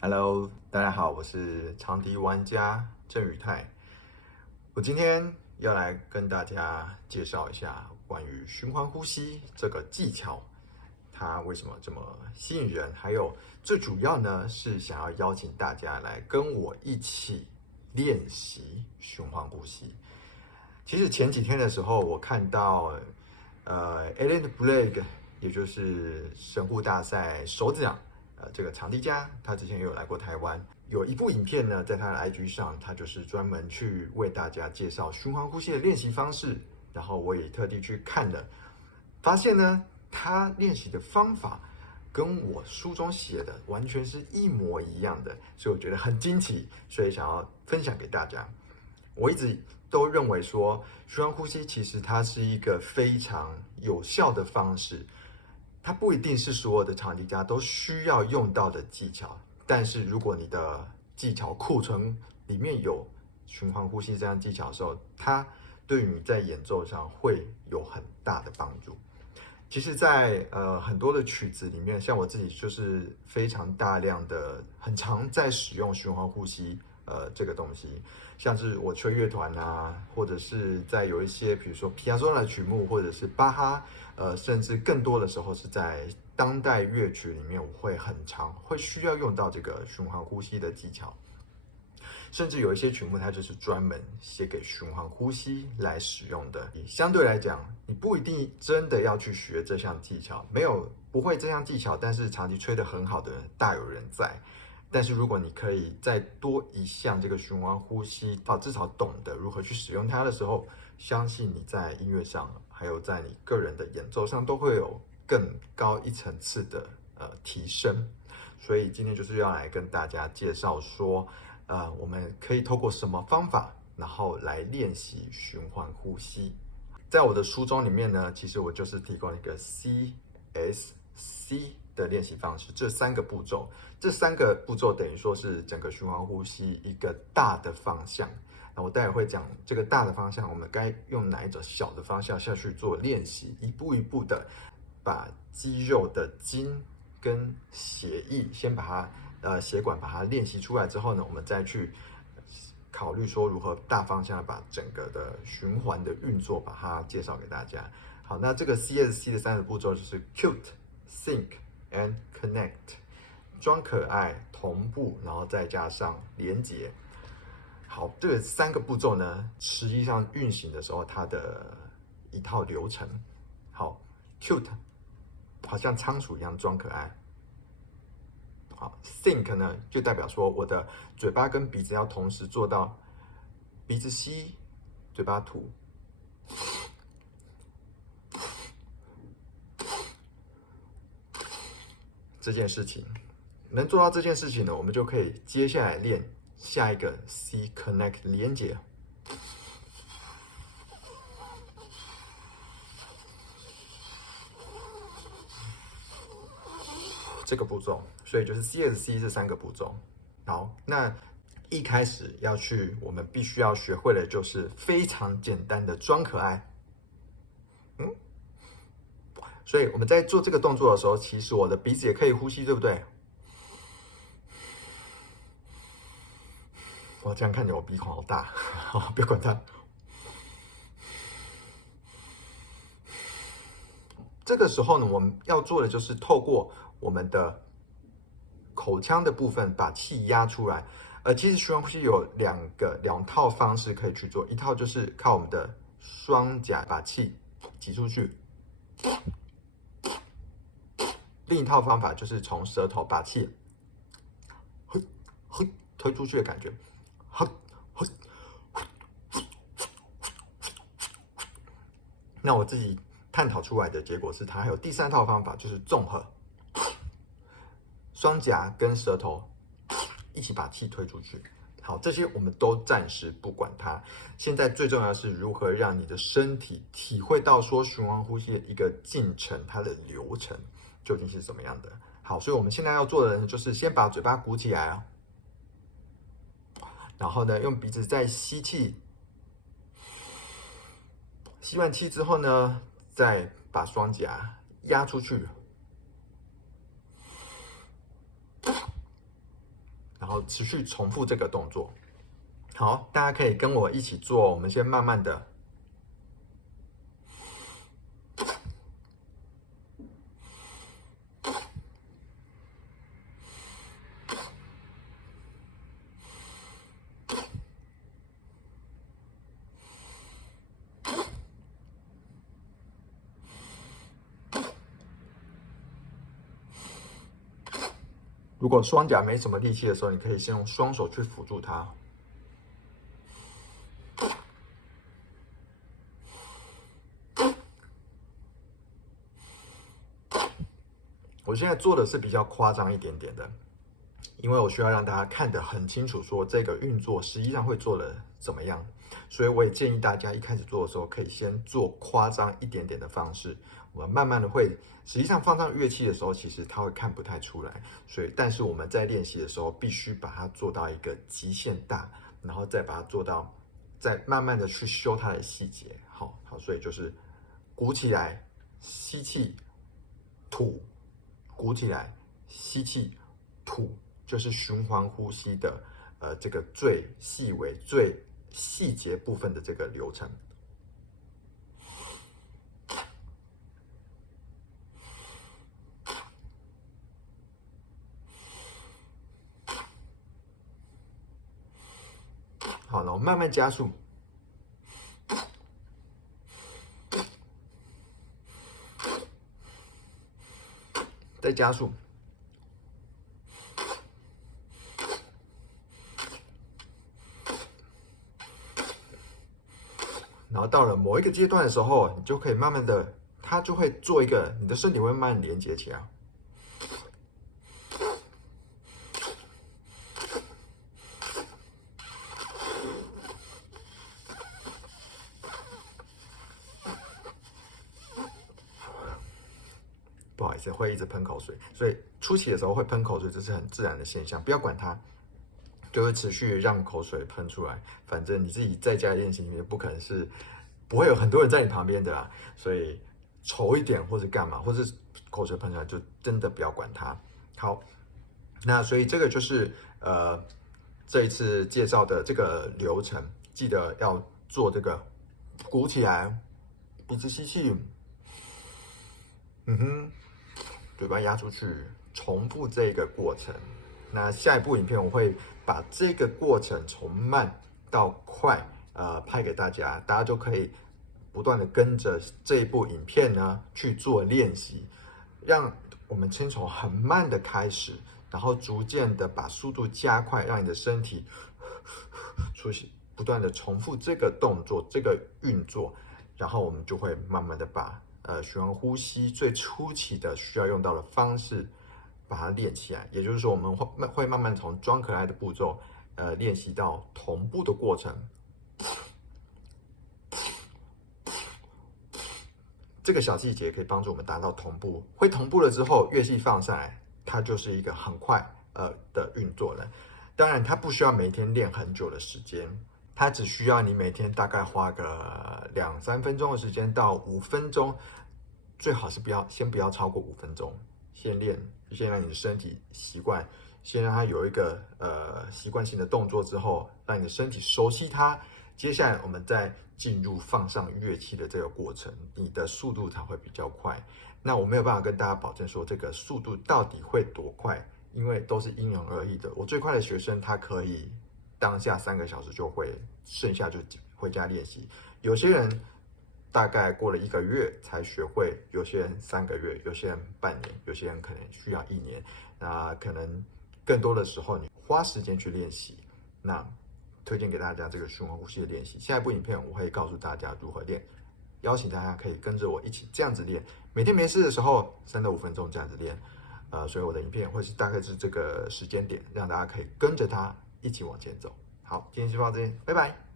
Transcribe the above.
Hello，大家好，我是长笛玩家郑宇泰。我今天要来跟大家介绍一下关于循环呼吸这个技巧，它为什么这么吸引人，还有最主要呢是想要邀请大家来跟我一起练习循环呼吸。其实前几天的时候，我看到Elliot Blake， 也就是神户大赛首奖。这个场地家，他之前也有来过台湾，有一部影片呢，在他的 IG 上，他就是专门去为大家介绍循环呼吸的练习方式，然后我也特地去看了，发现呢，他练习的方法跟我书中写的完全是一模一样的，所以我觉得很惊奇，所以想要分享给大家。我一直都认为说，循环呼吸其实它是一个非常有效的方式。它不一定是所有的场地家都需要用到的技巧，但是如果你的技巧库存里面有循环呼吸这样技巧的时候，它对于你在演奏上会有很大的帮助。其实在，很多的曲子里面，像我自己就是非常大量的、很常在使用循环呼吸这个东西，像是我吹乐团啊，或者是在有一些比如说皮亚佐拉的曲目，或者是巴哈。甚至更多的时候是在当代乐曲里面，我会很常会需要用到这个循环呼吸的技巧。甚至有一些曲目，它就是专门写给循环呼吸来使用的。相对来讲，你不一定真的要去学这项技巧，不会这项技巧，但是长笛吹得很好的人大有人在。但是如果你可以再多一项这个循环呼吸，至少懂得如何去使用它的时候，相信你在音乐上，还有在你个人的演奏上，都会有更高一层次的提升。所以今天就是要来跟大家介绍说，我们可以透过什么方法，然后来练习循环呼吸。在我的书中里面呢，其实我就是提供一个 CSC 的练习方式，这三个步骤等于说是整个循环呼吸一个大的方向。那我待会会讲这个大的方向，我们该用哪一种小的方向下去做练习，一步一步的把肌肉的筋跟血液先把它血管把它练习出来之后呢，我们再去考虑说如何大方向把整个的循环的运作把它介绍给大家。好，那这个 CSC 的三个步骤就是 Cute、Sync and Connect， 装可爱、同步，然后再加上连结。好，这三个步骤呢，实际上运行的时候，它的一套流程。好 ，cute 好像仓鼠一样装可爱。好 ，think 呢就代表说我的嘴巴跟鼻子要同时做到鼻子吸，嘴巴吐。这件事情能做到这件事情呢，我们就可以接下来练下一个 C connect 连接。这个步骤，所以就是 CSC 这三个步骤。好，那一开始我们必须要学会的就是非常简单的装可爱。所以我们在做这个动作的时候，其实我的鼻子也可以呼吸，对不对？我这样看着我鼻孔好大，好，不要管它。这个时候呢，我们要做的就是透过我们的口腔的部分把气压出来。其实循环呼吸有两套方式可以去做，一套就是靠我们的双颊把气挤出去，另一套方法就是从舌头把气推出去的感觉。那我自己探讨出来的结果是，它还有第三套方法，就是综合双颊跟舌头一起把气推出去。好，这些我们都暂时不管它。现在最重要的是如何让你的身体体会到说循环呼吸的一个进程，它的流程究竟是怎么样的。好，所以我们现在要做的呢，就是先把嘴巴鼓起来啊，然后呢，用鼻子再吸气，吸完气之后呢，再把双颊压出去，然后持续重复这个动作。好，大家可以跟我一起做，我们先慢慢的。如果双脚没什么力气的时候，你可以先用双手去辅助它。我现在做的是比较夸张一点点的，因为我需要让大家看得很清楚，说这个运作实际上会做的怎么样。所以我也建议大家一开始做的时候，可以先做夸张一点点的方式。我们慢慢的会，实际上放上乐器的时候，其实它会看不太出来。所以，但是我们在练习的时候，必须把它做到一个极限大，然后再把它做到，再慢慢的去修它的细节。好，所以就是鼓起来，吸气，吐，鼓起来，吸气，吐，就是循环呼吸的这个最细微、最细节部分的这个流程。好，然后慢慢加速，再加速，然后到了某一个阶段的时候，你就可以慢慢的，它就会做一个，你的身体会慢慢连接起来。不好意思，会一直喷口水，所以初期的时候会喷口水，这是很自然的现象，不要管它，就会持续让口水喷出来。反正你自己在家练习里面，不可能是不会有很多人在你旁边的啦，所以丑一点或者干嘛，或者口水喷出来，就真的不要管它。好，那所以这个就是这一次介绍的这个流程，记得要做这个鼓起来，鼻子吸气，嘴巴压出去，重复这个过程。那下一部影片我会把这个过程从慢到快，拍给大家，大家就可以不断的跟着这一部影片呢去做练习，让我们先从很慢的开始，然后逐渐的把速度加快，让你的身体出现不断的重复这个动作、这个运作，然后我们就会慢慢的把循环呼吸最初期的需要用到的方式，把它练起来。也就是说，我们会慢慢从装可爱的步骤，练习到同步的过程。这个小细节可以帮助我们达到同步。会同步了之后，乐器放上来，它就是一个很快的运作了。当然，它不需要每天练很久的时间，它只需要你每天大概花个2-3分钟的时间到5分钟，最好是先不要超过5分钟。先让你的身体习惯，先让它有一个习惯性的动作之后，让你的身体熟悉它。接下来我们再进入放上乐器的这个过程，你的速度才会比较快。那我没有办法跟大家保证说这个速度到底会多快，因为都是因人而异的。我最快的学生他可以当下3个小时就会，剩下就回家练习。有些人大概过了1个月才学会，有些人3个月，有些人半年，有些人可能需要1年。那可能更多的时候你花时间去练习。那推荐给大家这个循环呼吸的练习。下一部影片我会告诉大家如何练，邀请大家可以跟着我一起这样子练。每天没事的时候3到5分钟这样子练。所以我的影片会是大概是这个时间点，让大家可以跟着它一起往前走。好，今天就到这边，拜拜。